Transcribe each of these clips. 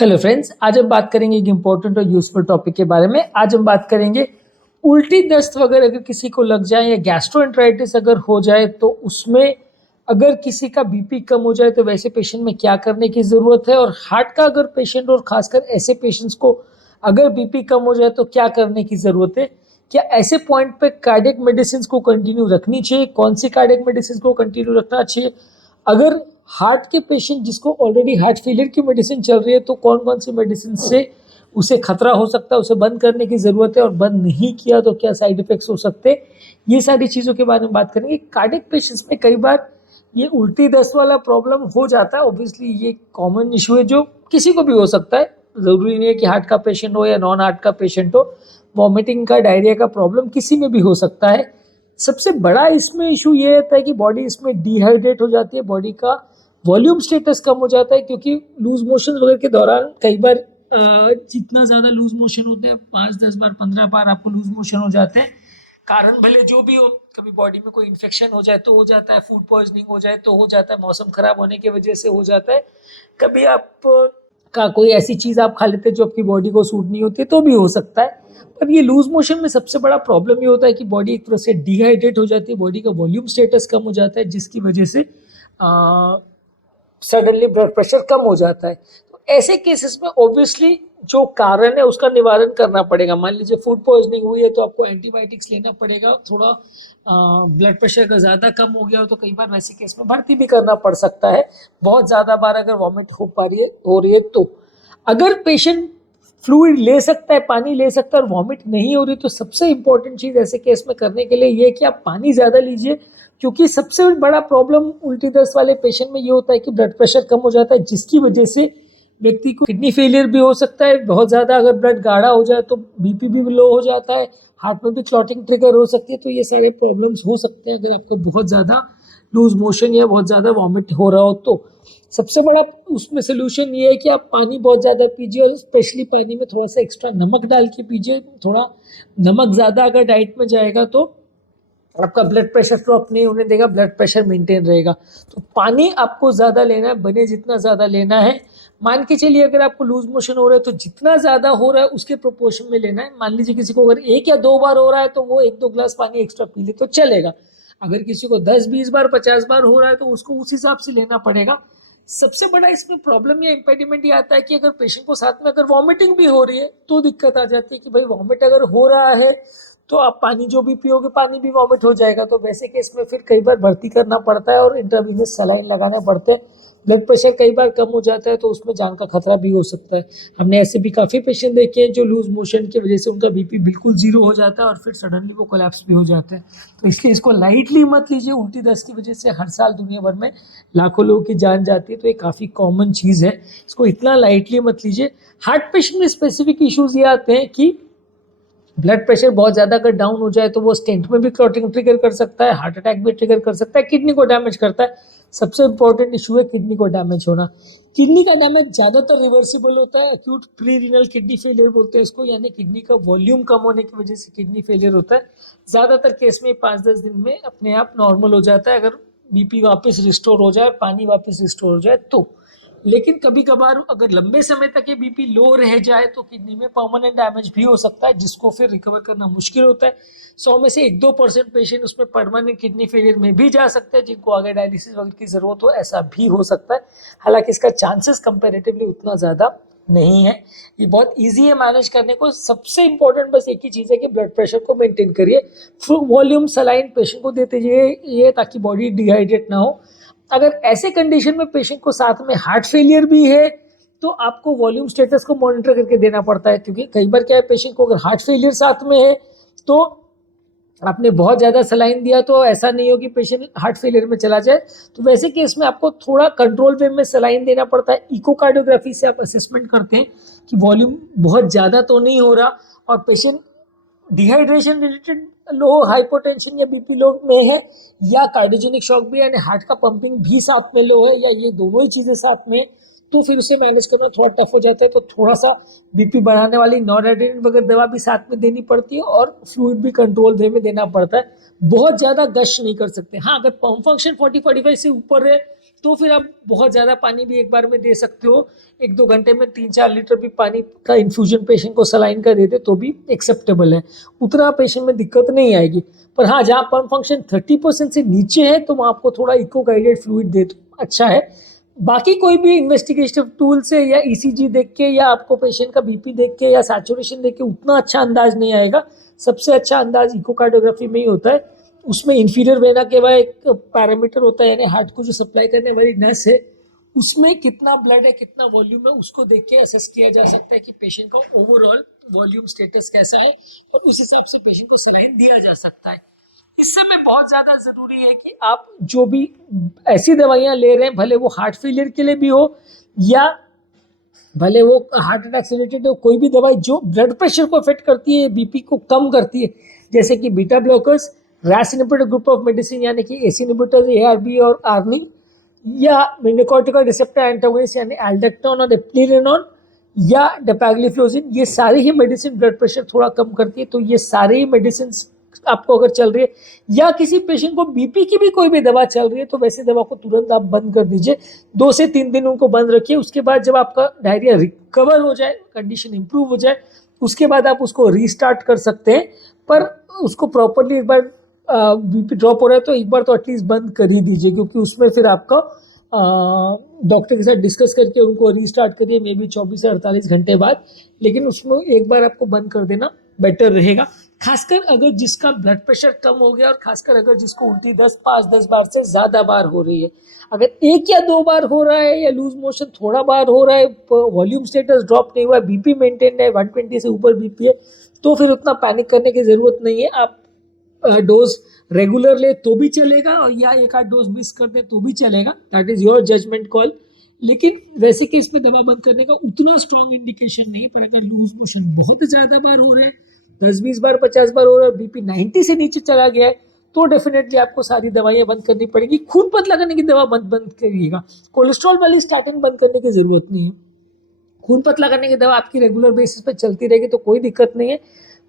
Hello friends, आज हम बात करेंगे एक इम्पोर्टेंट और यूजफुल टॉपिक के बारे में। आज हम बात करेंगे उल्टी दस्त वगैरह अगर किसी को लग जाए या गैस्ट्रोएंटराइटिस अगर हो जाए तो उसमें अगर किसी का बीपी कम हो जाए तो वैसे पेशेंट में क्या करने की ज़रूरत है, और हार्ट का अगर पेशेंट और खासकर ऐसे पेशेंट्स को अगर बीपी कम हो जाए तो क्या करने की ज़रूरत है। क्या ऐसे पॉइंट पे कार्डियक मेडिसिन को कंटिन्यू रखनी चाहिए, कौन सी कार्डियक मेडिसिन को कंटिन्यू रखना चाहिए। अगर हार्ट के पेशेंट जिसको ऑलरेडी हार्ट फेलियर की मेडिसिन चल रही है तो कौन कौन सी मेडिसिन से उसे खतरा हो सकता है, उसे बंद करने की ज़रूरत है, और बंद नहीं किया तो क्या साइड इफेक्ट्स हो सकते हैं। ये सारी चीज़ों के बारे में बात करेंगे। कार्डियक पेशेंट्स में कई बार ये उल्टी दस्त वाला प्रॉब्लम हो जाता है। ऑब्वियसली ये कॉमन इशू है जो किसी को भी हो सकता है, ज़रूरी नहीं है कि हार्ट का पेशेंट हो या नॉन हार्ट का पेशेंट हो। वॉमिटिंग का, डायरिया का प्रॉब्लम किसी में भी हो सकता है। सबसे बड़ा इसमें इशू ये रहता है कि बॉडी इसमें डिहाइड्रेट हो जाती है, बॉडी का वॉल्यूम स्टेटस कम हो जाता है, क्योंकि लूज मोशन वगैरह के दौरान कई बार जितना ज़्यादा लूज मोशन होते हैं, 5-10 बार 15 बार आपको लूज मोशन हो जाते हैं। कारण भले जो भी हो, कभी बॉडी में कोई इन्फेक्शन हो जाए तो हो जाता है, फूड पॉइजनिंग हो जाए तो हो जाता है, मौसम खराब होने की वजह से हो जाता है, कभी आप का कोई ऐसी चीज़ आप खा लेते हैं जो आपकी बॉडी को सूट नहीं होती तो भी हो सकता है। पर ये लूज मोशन में सबसे बड़ा प्रॉब्लम ये होता है कि बॉडी एक तरह से डिहाइड्रेट हो जाती है, बॉडी का वॉल्यूम स्टेटस कम हो जाता है, जिसकी वजह से सडनली ब्लड प्रेशर कम हो जाता है। तो ऐसे केसेस में ऑब्वियसली जो कारण है उसका निवारण करना पड़ेगा। मान लीजिए फूड पॉइजनिंग हुई है तो आपको एंटीबायोटिक्स लेना पड़ेगा। थोड़ा ब्लड प्रेशर अगर ज़्यादा कम हो गया हो तो कई बार वैसे केस में भर्ती भी करना पड़ सकता है। बहुत ज़्यादा बार अगर वॉमिट हो रही है तो अगर पेशेंट फ्लूइड ले सकता है, पानी ले सकता है और वॉमिट नहीं हो रही, तो सबसे इंपॉर्टेंट चीज़ ऐसे केस में करने के लिए ये है कि आप पानी ज़्यादा लीजिए। क्योंकि सबसे बड़ा प्रॉब्लम उल्टी दस्त वाले पेशेंट में ये होता है कि ब्लड प्रेशर कम हो जाता है, जिसकी वजह से व्यक्ति को किडनी फेलियर भी हो सकता है। बहुत ज़्यादा अगर ब्लड गाढ़ा हो जाए तो बीपी भी लो हो जाता है, हार्ट में भी क्लॉटिंग ट्रिगर हो सकती है। तो ये सारे प्रॉब्लम्स हो सकते हैं अगर आपको बहुत ज़्यादा लूज मोशन या बहुत ज़्यादा वॉमिट हो रहा हो तो। सबसे बड़ा उसमें सोल्यूशन ये है कि आप पानी बहुत ज़्यादा पीजिए, और स्पेशली पानी में थोड़ा सा एक्स्ट्रा नमक डाल के पीजिए। थोड़ा नमक ज़्यादा अगर डाइट में जाएगा तो आपका ब्लड प्रेशर ड्रॉप नहीं होने देगा, ब्लड प्रेशर मेंटेन रहेगा। तो पानी आपको ज़्यादा लेना है, बने जितना ज़्यादा लेना है। मान के चलिए अगर आपको लूज मोशन हो रहा है तो जितना ज़्यादा हो रहा है उसके प्रोपोर्शन में लेना है। मान लीजिए किसी को अगर 1 या 2 बार हो रहा है तो वो 1-2 ग्लास पानी एक्स्ट्रा पी ले तो चलेगा। अगर किसी को 10-20 बार 50 बार हो रहा है तो उसको उस हिसाब से लेना पड़ेगा। सबसे बड़ा इसमें प्रॉब्लम या इम्पेडिमेंट ये आता है कि अगर पेशेंट को साथ में अगर वॉमिटिंग भी हो रही है तो दिक्कत आ जाती है कि भाई वॉमिट अगर हो रहा है तो आप पानी जो भी पियोगे पानी भी वॉमिट हो जाएगा। तो वैसे केस में फिर कई बार भर्ती करना पड़ता है और इंट्रावीनस सलाइन लगाने पड़ते हैं। ब्लड प्रेशर कई बार कम हो जाता है तो उसमें जान का खतरा भी हो सकता है। हमने ऐसे भी काफ़ी पेशेंट देखे हैं जो लूज मोशन की वजह से उनका बीपी बिल्कुल जीरो हो जाता है और फिर सडनली वो कोलैप्स भी हो जाते हैं। तो इसलिए इसको लाइटली मत लीजिए। उल्टी दस्त की वजह से हर साल दुनिया भर में लाखों लोगों की जान जाती है, तो ये काफ़ी कॉमन चीज़ है, इसको इतना लाइटली मत लीजिए। हार्ट पेशेंट में स्पेसिफिक इश्यूज ये आते हैं कि ब्लड प्रेशर बहुत ज़्यादा अगर डाउन हो जाए तो वो स्टेंट में भी क्लॉटिंग ट्रिगर कर सकता है, हार्ट अटैक भी ट्रिगर कर सकता है, किडनी को डैमेज करता है। सबसे इंपॉर्टेंट इशू है किडनी को डैमेज होना। किडनी का डैमेज ज़्यादातर रिवर्सिबल होता है, acute pre renal kidney failure बोलते हैं इसको, यानी किडनी का वॉल्यूम कम होने की वजह से किडनी फेलियर होता है। ज़्यादातर केस में 5-10 दिन में अपने आप नॉर्मल हो जाता है अगर बीपी वापस रिस्टोर हो जाए, पानी वापस रिस्टोर हो जाए तो। लेकिन कभी कभार अगर लंबे समय तक ये बीपी लो रह जाए तो किडनी में परमानेंट डैमेज भी हो सकता है, जिसको फिर रिकवर करना मुश्किल होता है। 100 में से 1-2% पेशेंट उसमें परमानेंट किडनी फेलियर में भी जा सकते हैं, जिनको आगे डायलिसिस वगैरह की जरूरत हो, ऐसा भी हो सकता है। हालांकि इसका चांसेस कंपेरेटिवली उतना ज़्यादा नहीं है। ये बहुत ईजी है मैनेज करने को। सबसे इंपॉर्टेंट बस एक ही चीज़ है कि ब्लड प्रेशर को मेंटेन करिए। फुल वॉल्यूम सलाइन पेशेंट को देते जाइए ताकि बॉडी डिहाइड्रेट ना हो। अगर ऐसे कंडीशन में पेशेंट को साथ में हार्ट फेलियर भी है तो आपको वॉल्यूम स्टेटस को मॉनिटर करके देना पड़ता है, क्योंकि कई बार क्या है, पेशेंट को अगर हार्ट फेलियर साथ में है तो आपने बहुत ज़्यादा सलाइन दिया तो ऐसा नहीं हो कि पेशेंट हार्ट फेलियर में चला जाए। तो वैसे केस में आपको थोड़ा कंट्रोल वे में सलाइन देना पड़ता है। इकोकार्डियोग्राफी से आप असेसमेंट करते हैं कि वॉल्यूम बहुत ज़्यादा तो नहीं हो रहा और पेशेंट डिहाइड्रेशन रिलेटेड लो, हाइपोटेंशन या बीपी लो में है, या कार्डियोजेनिक शॉक भी यानी हार्ट का पंपिंग भी साथ में लो है, या ये दोनों ही चीज़ें साथ में, तो फिर उसे मैनेज करना थोड़ा टफ हो जाता है। तो थोड़ा सा बीपी बढ़ाने वाली नॉरएड्रेनालिन वगैरह दवा भी साथ में देनी पड़ती है और फ्लूइड भी कंट्रोल वे में देना पड़ता है। बहुत ज़्यादा गश नहीं कर सकते। हाँ, अगर पंप फंक्शन 40-45 से ऊपर है तो फिर आप बहुत ज़्यादा पानी भी एक बार में दे सकते हो। 1-2 घंटे में 3-4 लीटर भी पानी का इन्फ्यूजन पेशेंट को सलाइन का दे दे तो भी एक्सेप्टेबल है, उतना पेशेंट में दिक्कत नहीं आएगी। पर हाँ, जहाँ पम्प फंक्शन 30% से नीचे है तो वहाँ आपको थोड़ा इको गाइडेड फ्लूइड दे तो अच्छा है। बाकी कोई भी इन्वेस्टिगेटिव टूल से या ईसीजी देख के या आपको पेशेंट का बीपी देख के या सैचुरेशन देख के उतना अच्छा अंदाज नहीं आएगा। सबसे अच्छा अंदाज इकोकार्डियोग्राफी में ही होता है। उसमें इंफीरियर वेना के बाद एक पैरामीटर होता है, यानी हार्ट को जो सप्लाई करने वाली नस है उसमें कितना ब्लड है, कितना वॉल्यूम है, उसको देख के असेस किया जा सकता है कि पेशेंट का ओवरऑल वॉल्यूम स्टेटस कैसा है और उस हिसाब से पेशेंट को सलाइन दिया जा सकता है। इस समय बहुत ज़्यादा ज़रूरी है कि आप जो भी ऐसी दवाइयाँ ले रहे हैं, भले वो हार्ट फेलियर के लिए भी हो या भले वो हार्ट अटैक से रिलेटेड हो, कोई भी दवाई जो ब्लड प्रेशर को अफेक्ट करती है, बीपी को कम करती है, जैसे कि beta blockers, RAS inhibitor group of medicine यानी कि एसी इनहिबिटर्स एआरबी और आर्निन, या मिनोकॉर्टिकॉइड रिसेप्टर एंटागोनिस्ट यानी एल्डेक्टोन और एप्लिरेनॉन या डेपाग्लिफ्लोजिन, ये सारी ही मेडिसिन ब्लड प्रेशर थोड़ा कम करती है। तो ये सारी ही मेडिसिन आपको अगर चल रही है या किसी पेशेंट को बीपी की भी कोई भी दवा चल रही है तो वैसे दवा को तुरंत आप बंद कर दीजिए। 2 से 3 दिन उनको बंद रखिए। उसके बाद जब आपका डायरिया रिकवर हो जाए, कंडीशन इंप्रूव हो जाए, उसके बाद आप उसको रीस्टार्ट कर सकते हैं। पर उसको प्रॉपरली एक बार बीपी ड्रॉप हो रहा है तो एक बार तो एटलीस्ट बंद कर ही दीजिए, क्योंकि उसमें फिर आपका डॉक्टर के साथ डिस्कस करके उनको रीस्टार्ट करिए मे बी 24 से 48 घंटे बाद, लेकिन उसमें एक बार आपको बंद कर देना बेटर रहेगा। खासकर अगर जिसका ब्लड प्रेशर कम हो गया और खासकर अगर जिसको उल्टी 10 बार से ज़्यादा बार हो रही है, अगर 1 या 2 बार हो रहा है या लूज मोशन थोड़ा बार हो रहा है, वॉल्यूम स्टेटस ड्रॉप नहीं हुआ है, बीपी मेंटेन है, 120 से ऊपर बीपी है, तो फिर उतना पैनिक करने की ज़रूरत नहीं है। आप डोज रेगुलर ले तो भी चलेगा और या एक आध डोज मिस कर दे तो भी चलेगा, that is your judgement call. लेकिन वैसे केस में दवा बंद करने का उतना स्ट्रॉन्ग इंडिकेशन नहीं है। पर अगर लूज मोशन बहुत ज़्यादा बार हो रहे हैं, 10-20 बार 50 बार हो रहा है, बीपी 90 से नीचे चला गया है, तो डेफिनेटली आपको सारी दवाइयाँ बंद करनी पड़ेगी। खून पतला करने की दवा बंद करिएगा। कोलेस्ट्रॉल वाली स्टैटिन बंद करने की ज़रूरत नहीं है। खून पतला करने की दवा आपकी रेगुलर बेसिस पे चलती रहेगी तो कोई दिक्कत नहीं है।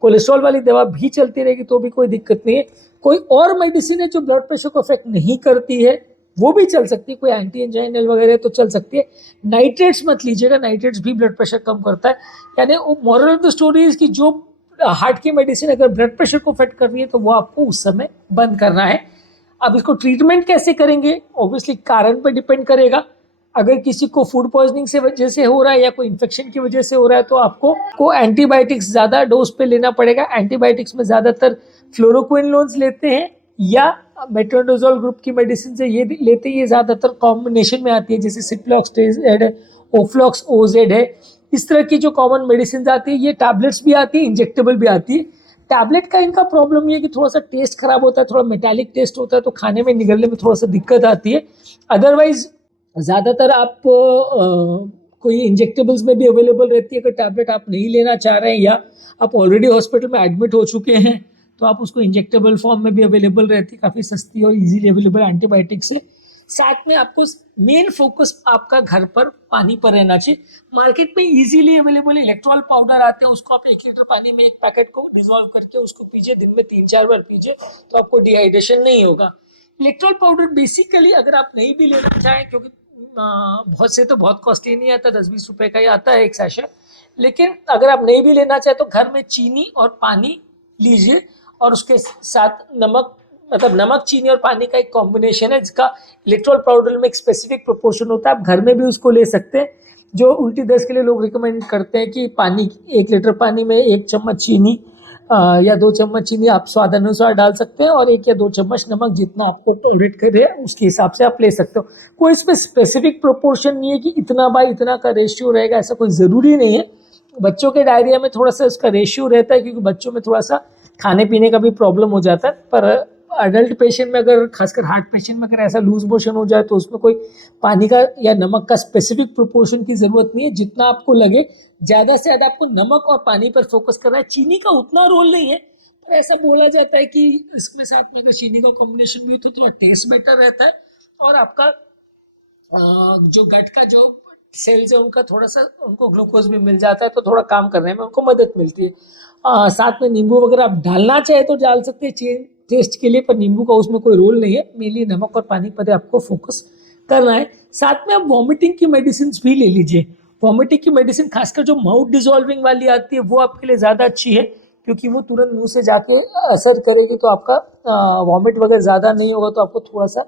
कोलेस्ट्रॉल वाली दवा भी चलती रहेगी तो भी कोई दिक्कत नहीं है। कोई और मेडिसिन है जो ब्लड प्रेशर को अफेक्ट नहीं करती है वो भी चल सकती है, कोई एंटी एंजाइनल वगैरह तो चल सकती है। नाइट्रेट्स मत लीजिएगा, नाइट्रेट्स भी ब्लड प्रेशर कम करता है। यानी moral of the story is कि जो हार्ट की मेडिसिन अगर ब्लड प्रेशर को अफेक्ट कर रही है तो वो आपको उस समय बंद करना है। अब इसको ट्रीटमेंट कैसे करेंगे, ऑब्वियसली कारण पर डिपेंड करेगा। अगर किसी को फूड पॉइजनिंग से वजह से हो रहा है या कोई इन्फेक्शन की वजह से हो रहा है तो आपको एंटीबायोटिक्स ज़्यादा डोज पे लेना पड़ेगा। एंटीबायोटिक्स में ज़्यादातर फ्लोरोक्विनोन्स लेते हैं या मेट्रोनिडोजोल ग्रुप की मेडिसिन से ये लेते हैं। ये ज़्यादातर कॉम्बिनेशन में आती है, जैसे सिप्लॉक्सटेज है, ओफ्लॉक्स ओजेड है, इस तरह की जो कॉमन मेडिसिन आती है। ये टैबलेट्स भी आती है, इंजेक्टेबल भी आती है। टैबलेट का इनका प्रॉब्लम ये है कि थोड़ा सा टेस्ट खराब होता है, थोड़ा मेटालिक टेस्ट होता है, तो खाने में निगलने में थोड़ा सा दिक्कत आती है। अदरवाइज ज़्यादातर आप कोई इंजेक्टेबल्स में भी अवेलेबल रहती है। अगर टैबलेट आप नहीं लेना चाह रहे हैं या आप ऑलरेडी हॉस्पिटल में एडमिट हो चुके हैं तो आप उसको इंजेक्टेबल फॉर्म में भी अवेलेबल रहती है, काफ़ी सस्ती और इजीली अवेलेबल एंटीबायोटिक्स है। साथ में आपको मेन फोकस आपका घर पर पानी पर रहना चाहिए। मार्केट में इजीली अवेलेबल इलेक्ट्रॉल पाउडर आते हैं, उसको आप 1 लीटर पानी में एक पैकेट को डिजोल्व करके उसको पीजिए, दिन में 3-4 बार पीजिए तो आपको डिहाइड्रेशन नहीं होगा। इलेक्ट्रॉल पाउडर बेसिकली अगर आप नहीं भी लेना चाहें, क्योंकि बहुत से तो बहुत कॉस्टली नहीं आता, 10-20 रुपए का ही आता है एक सैशे, लेकिन अगर आप नहीं भी लेना चाहें तो घर में चीनी और पानी लीजिए और उसके साथ नमक, मतलब नमक चीनी और पानी का एक कॉम्बिनेशन है जिसका इलेक्ट्रॉल पाउडर में एक स्पेसिफिक प्रोपोर्शन होता है। आप घर में भी उसको ले सकते हैं। जो उल्टी दस्त के लिए लोग रिकमेंड करते हैं कि पानी 1 लीटर पानी में 1 चम्मच चीनी या 2 चम्मच चीनी आप स्वाद अनुसार डाल सकते हैं और 1 या 2 चम्मच नमक, जितना आपको टॉलरेट करे उसके हिसाब से आप ले सकते हो। कोई इसमें स्पेसिफिक प्रोपोर्शन नहीं है कि इतना बाई इतना का रेशियो रहेगा, ऐसा कोई ज़रूरी नहीं है। बच्चों के डायरिया में थोड़ा सा उसका रेशियो रहता है क्योंकि बच्चों में थोड़ा सा खाने पीने का भी प्रॉब्लम हो जाता है। पर अडल्ट पेशेंट में, अगर खासकर हार्ट पेशेंट में अगर ऐसा लूज मोशन हो जाए तो उसमें कोई पानी का या नमक का स्पेसिफिक प्रोपोर्शन की ज़रूरत नहीं है। जितना आपको लगे, ज़्यादा से ज़्यादा आपको नमक और पानी पर फोकस करना है। चीनी का उतना रोल नहीं है, पर ऐसा बोला जाता है कि इसमें साथ में अगर चीनी का कॉम्बिनेशन भी हो तो थोड़ा टेस्ट बेटर रहता है और आपका जो गट का जो सेल्स है उनका थोड़ा सा उनको ग्लूकोज भी मिल जाता है तो थोड़ा काम करने में उनको मदद मिलती है। साथ में नींबू वगैरह आप डालना चाहे तो डाल सकते हैं टेस्ट के लिए, पर नींबू का उसमें कोई रोल नहीं है। मेनली नमक और पानी पर आपको फोकस करना है। साथ में आप वॉमिटिंग की मेडिसिन भी ले लीजिए। वॉमिटिंग की मेडिसिन खासकर जो माउथ डिजॉल्विंग वाली आती है वो आपके लिए ज़्यादा अच्छी है, क्योंकि वो तुरंत मुंह से जाके असर करेगी, तो आपका वॉमिट वगैरह ज़्यादा नहीं होगा, तो आपको थोड़ा सा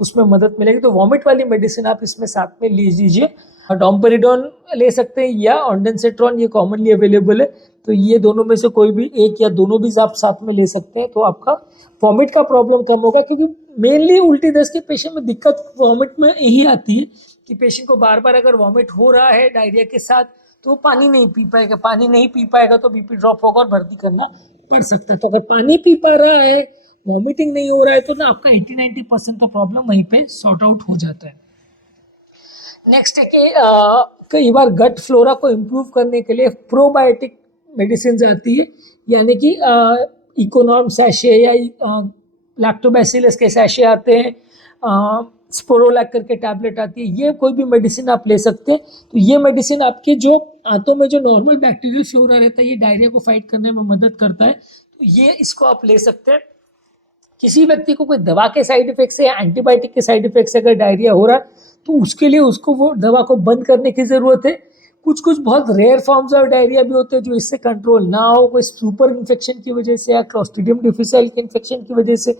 उसमें मदद मिलेगी। तो वॉमिट वाली मेडिसिन आप इसमें साथ में ले लीजिए। डोम्पेरिडोन ले सकते हैं या ऑन्डेंसेट्रॉन, ये कॉमनली अवेलेबल है। तो ये दोनों में से कोई भी एक या दोनों भी आप साथ में ले सकते हैं, तो आपका वॉमिट का प्रॉब्लम कम होगा। क्योंकि मेनली उल्टी दस्त के पेशेंट में दिक्कत वॉमिट में यही आती है कि पेशेंट को बार बार अगर वॉमिट हो रहा है डायरिया के साथ, तो वो पानी नहीं पी पाएगा। पानी नहीं पी पाएगा तो बीपी ड्रॉप होगा और भर्ती करना पड़ सकता है। तो अगर पानी पी पा रहा है, वॉमिटिंग नहीं हो रहा है, तो ना आपका 80-90% तो प्रॉब्लम वहीं पे सॉर्ट आउट हो जाता है। नेक्स्ट है कि कई बार गट फ्लोरा को इम्प्रूव करने के लिए प्रोबायोटिक मेडिसिन आती है, यानी कि इकोनॉर्म सैशे या लैक्टोबैसिलस के सैशे आते हैं, स्पोरोलैक करके टैबलेट आती है। ये कोई भी मेडिसिन आप ले सकते हैं। तो ये मेडिसिन आपके जो आंतों में जो नॉर्मल बैक्टीरियल फ्लोरा रहता है, ये डायरिया को फाइट करने में मदद करता है। तो ये इसको आप ले सकते हैं। किसी व्यक्ति को कोई दवा के साइड इफेक्ट से या एंटीबायोटिक के साइड इफेक्ट से अगर डायरिया हो रहा है, तो उसके लिए उसको वो दवा को बंद करने की ज़रूरत है। कुछ कुछ बहुत रेयर फॉर्म्स ऑफ डायरिया भी होते हैं जो इससे कंट्रोल ना हो, कोई सुपर इन्फेक्शन की वजह से या क्लॉस्ट्रीडियम डिफिसाइल के इन्फेक्शन की वजह से,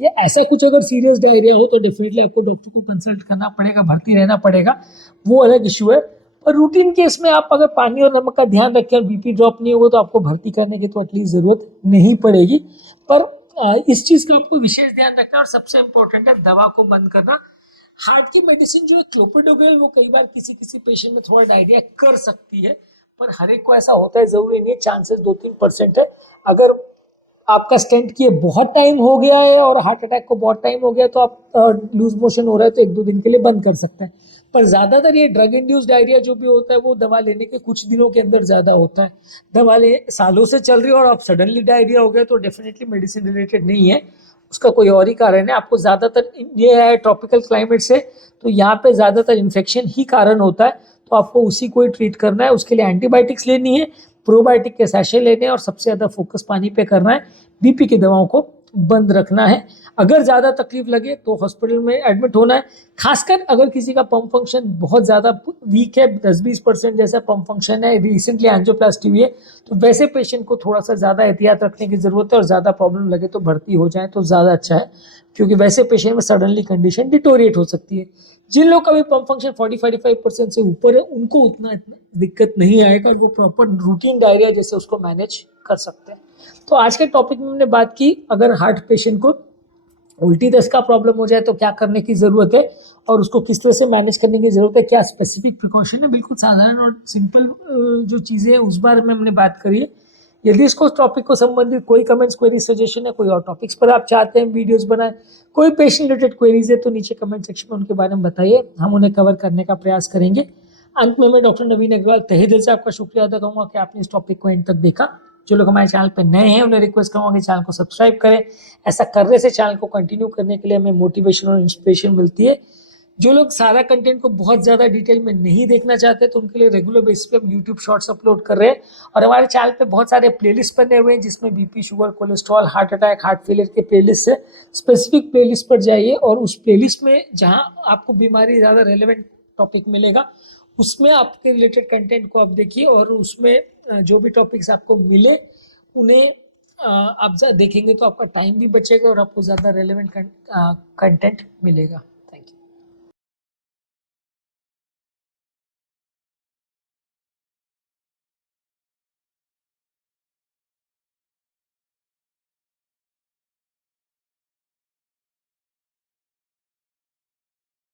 या ऐसा कुछ अगर सीरियस डायरिया हो तो डेफिनेटली आपको डॉक्टर को कंसल्ट करना पड़ेगा, भर्ती रहना पड़ेगा, वो अलग इशू है। पर रूटीन केस में आप अगर पानी और नमक का ध्यान रखें और बीपी ड्रॉप नहीं होगा, तो आपको भर्ती करने की तो एटलीस्ट ज़रूरत नहीं पड़ेगी। पर इस चीज़ का आपको विशेष ध्यान रखना, और सबसे इम्पोर्टेंट है दवा को बंद करना। हार्ट की मेडिसिन जो है क्लोपिडोग्रेल, वो कई बार किसी किसी पेशेंट में थोड़ा डायरिया कर सकती है, पर हर एक को ऐसा होता है जरूरी नहीं है, चांसेस 2-3% है। अगर आपका स्टेंट किए बहुत टाइम हो गया है और हार्ट अटैक को बहुत टाइम हो गया, तो आप लूज मोशन हो रहा है तो 1-2 दिन के लिए बंद कर सकते हैं। पर ज़्यादातर ये ड्रग इंड्यूस डायरिया जो भी होता है, वो दवा लेने के कुछ दिनों के अंदर ज़्यादा होता है। दवा ले सालों से चल रही है और आप सडनली डायरिया हो गया, तो डेफिनेटली मेडिसिन रिलेटेड नहीं है, उसका कोई और ही कारण है। आपको ज़्यादातर ये है ट्रॉपिकल क्लाइमेट से, तो यहाँ पे ज़्यादातर इन्फेक्शन ही कारण होता है, तो आपको उसी को ही ट्रीट करना है। उसके लिए एंटीबायोटिक्स लेनी है, प्रोबायोटिक के सैशे लेने हैं, और सबसे ज़्यादा फोकस पानी पे करना है। बीपी की दवाओं को बंद रखना है। अगर ज़्यादा तकलीफ लगे तो हॉस्पिटल में एडमिट होना है। खासकर अगर किसी का पंप फंक्शन बहुत ज़्यादा वीक है, 10-20% जैसा पंप फंक्शन है, रिसेंटली एंजियोप्लास्टी हुई है, तो वैसे पेशेंट को थोड़ा सा ज़्यादा एहतियात रखने की ज़रूरत है, और ज़्यादा प्रॉब्लम लगे तो भर्ती हो जाए तो ज़्यादा अच्छा है, क्योंकि वैसे पेशेंट में सडनली कंडीशन डिटोरिएट हो सकती है। जिन लोग का भी पंप फंक्शन 40-45% से ऊपर है, उनको उतना इतना दिक्कत नहीं आएगा, और वो प्रॉपर रूटीन डायरिया जैसे उसको मैनेज कर सकते हैं। तो आज के टॉपिक में हमने बात की, अगर हार्ट पेशेंट को उल्टी दस्त का प्रॉब्लम हो जाए तो क्या करने की ज़रूरत है, और उसको किस तरह से मैनेज करने की ज़रूरत है, क्या स्पेसिफिक प्रिकॉशन है। बिल्कुल साधारण और सिंपल जो चीज़ें हैं उस बारे में हमने बात करी है। यदि इसको टॉपिक को संबंधित कोई कमेंट्स, क्वेरी, सजेशन है, कोई और टॉपिक्स पर आप चाहते हैं वीडियोस बनाए, कोई पेशेंट रिलेटेड क्वेरीज है, तो नीचे कमेंट सेक्शन में उनके बारे में बताइए, हम उन्हें कवर करने का प्रयास करेंगे। अंत में मैं डॉक्टर नवीन अग्रवाल तहे दिल से आपका शुक्रिया अदा करूँगा कि आपने इस टॉपिक को एंड तक देखा। जो लोग हमारे चैनल पर नए हैं उन्हें रिक्वेस्ट करूँगा कि चैनल को सब्सक्राइब करें। ऐसा करने से चैनल को कंटिन्यू करने के लिए हमें मोटिवेशन और इंस्पिरेशन मिलती है। जो लोग सारा कंटेंट को बहुत ज़्यादा डिटेल में नहीं देखना चाहते, तो उनके लिए रेगुलर बेसिस पे हम यूट्यूब शॉर्ट्स अपलोड कर रहे हैं, और हमारे चैनल पे बहुत सारे प्लेलिस्ट बने हुए हैं, जिसमें BP, sugar, cholesterol, heart attack, heart failure के प्लेलिस्ट है। स्पेसिफिक प्लेलिस्ट पर जाइए, और उस प्लेलिस्ट में जहाँ आपको बीमारी ज़्यादा रेलेवेंट टॉपिक मिलेगा, उसमें आपके रिलेटेड कंटेंट को आप देखिए, और उसमें जो भी टॉपिक्स आपको मिले उन्हें आप देखेंगे तो आपका टाइम भी बचेगा और आपको ज़्यादा रेलेवेंट कंटेंट मिलेगा।